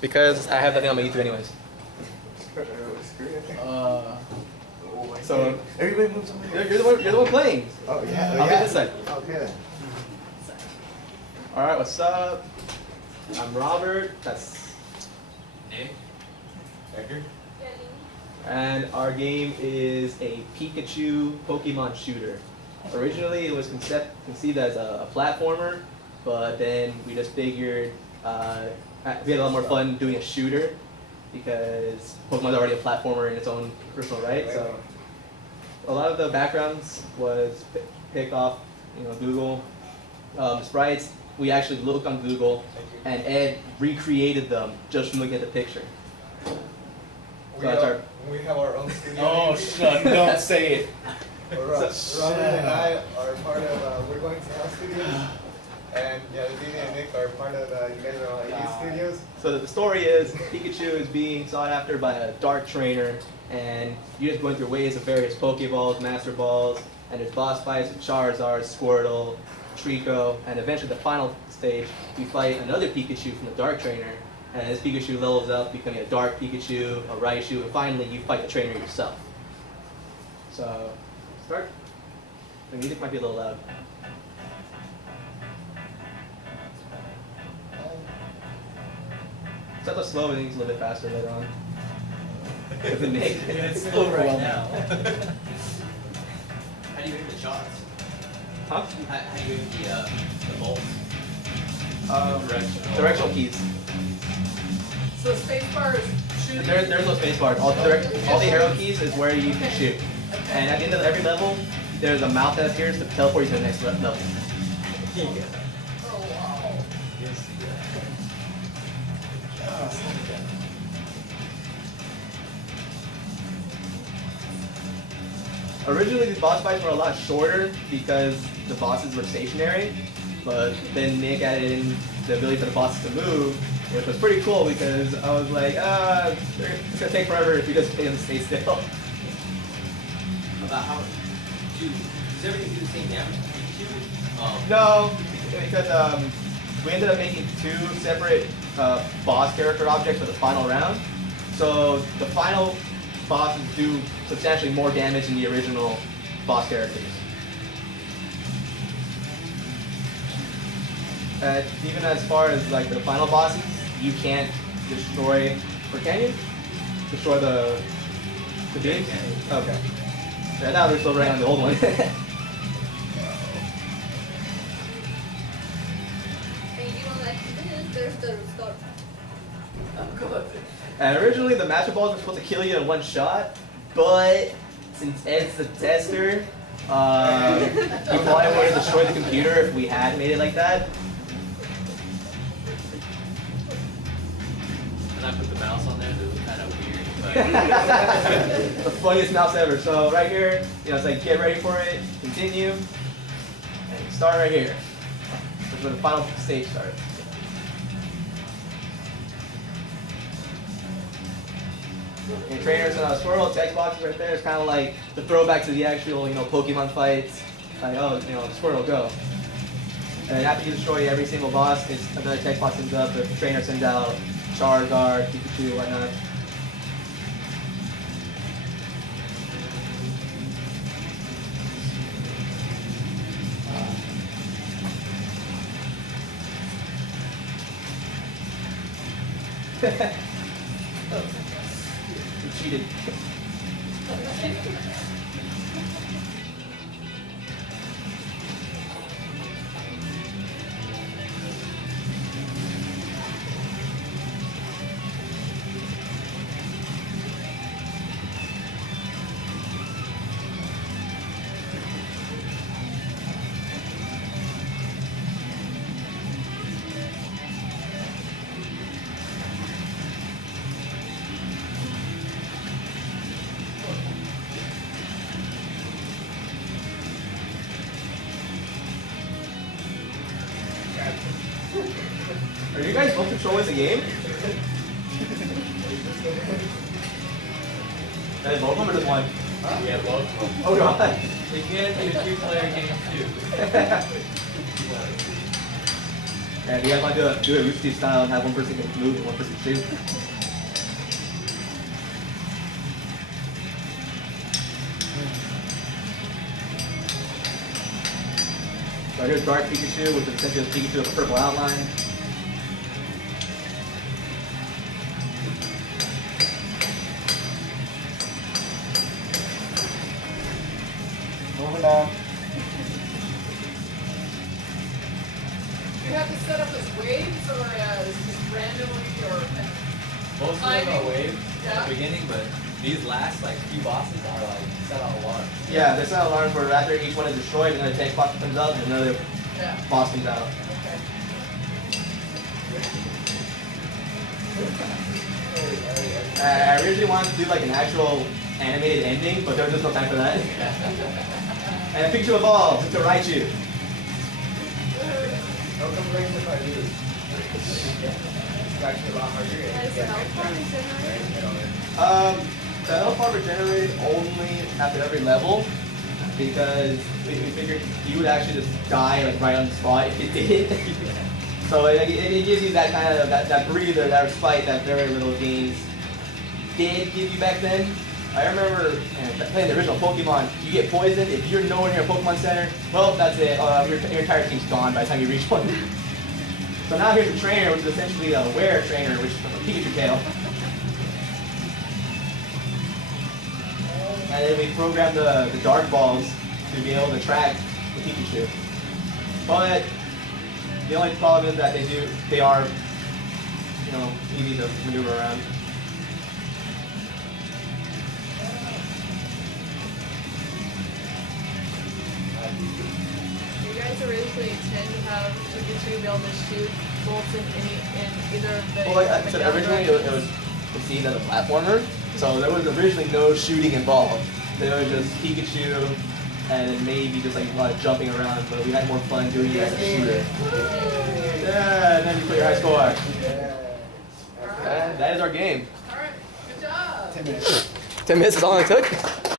Because I have that thing on my E3 anyways. So Everybody moves on there. you're the one playing. Oh yeah. I'll get this side. Okay then. All right, what's up? I'm Robert. That's Nick? Edgar? and our game is a Pikachu Pokemon shooter. Originally, it was conceived as a platformer, but then we just figured we had a lot more fun doing a shooter because Pokemon's already a platformer in its own personal right. So a lot of the backgrounds was picked off, Google sprites. We actually looked on Google, and Ed recreated them just from looking at the picture. We have our own studio. Oh, shut! Don't say it. Robert and I are part of, we're going to House Studios. And Dini and Nick are part of, you guys are on E Studios. So the story is Pikachu is being sought after by a dark trainer, and you're just going through waves of various Pokeballs, Master Balls, and there's boss fights with Charizard, Squirtle, Trico, and eventually the final stage, you fight another Pikachu from the dark trainer, and this Pikachu levels up, becoming a dark Pikachu, a Raichu, and finally you fight the trainer yourself. So, start. The music might be a little loud. Start to slow, and it's a little bit faster later on. With the Nick. It's slow right now. How do you hit the shots? Huh? How do you hit the bolts? Directional keys. So spacebar is shooting. There's no space bar. All the arrow keys is where you can shoot. And at the end of every level, there's a mouth that appears to teleport you to the next level. Oh wow. Originally, these boss fights were a lot shorter because the bosses were stationary, but then Nick added in the ability for the bosses to move, which was pretty cool because I was like, it's gonna take forever if you just stay still. About how does everything do the same damage? No, because we ended up making two separate boss character objects for the final round. So the final bosses do substantially more damage than the original boss characters. Even as far as like the final bosses, you can't destroy, or can you? Destroy the beams? Okay. Yeah, now they're still running on the old one. And you know like this, there's the restore. And originally the Master Balls were supposed to kill you in one shot, but since Ed's the tester, he probably would have destroyed the computer if we had made it like that. And I put the mouse on there, so it was kind of weird. But The funniest mouse ever. So right here, it's like get ready for it, continue, and start right here. That's where the final stage starts. And trainers and Swirl, text boxes right there. It's kind of like the throwback to the actual, Pokemon fights. Like, Squirtle, go. And after you destroy every single boss, it's another text box comes up. The trainer sends out Charizard, Pikachu, whatnot. You cheated. Are you guys both controlling the game? And both of them or just one? yeah, both. Oh god. We can do a two-player game too. And you guys want to do a Rooster Teeth style and have one person move and one person shoot? So here's Dark Pikachu with the essentially a Pikachu with a purple outline. Moving on. You have to set up as waves or as just randomly or Most of them timing? are waves Yeah. at the beginning, but these last like few bosses are like set out alarms. Yeah, there's an alarm for after each one is destroyed, another tank box comes up and another Yeah. boss comes out. Okay. I originally wanted to do like an actual animated ending, but there was just no time for that. And Pikachu evolves into Raichu. No complaints if I lose. It's actually a lot harder. Has the health bar been generated? The health bar regenerated only after every level because we figured you would actually just die like right on the spot if you did. So it gives you that kind of that breather, that respite that very little games did give you back then. I remember playing the original Pokemon. You get poisoned if you're nowhere near a Pokemon Center. Well, that's it. Your entire team's gone by the time you reach one. So now here's a trainer, which is essentially a wear trainer, which is a Pikachu tail. And then we programmed the Dark Balls to be able to track the Pikachu. But the only problem is that they are, easy to maneuver around. You guys originally intend to have Pikachu be able to shoot bolts in either of the. Well, like I said, originally it was conceived as a platformer, so there was originally no shooting involved. There was just Pikachu and then maybe just like a lot of jumping around, but we had more fun doing it as a shooter. Yeah, and then you put your high score. Yeah. That is our game. All right. Good job. 10 minutes. 10 minutes is all it took?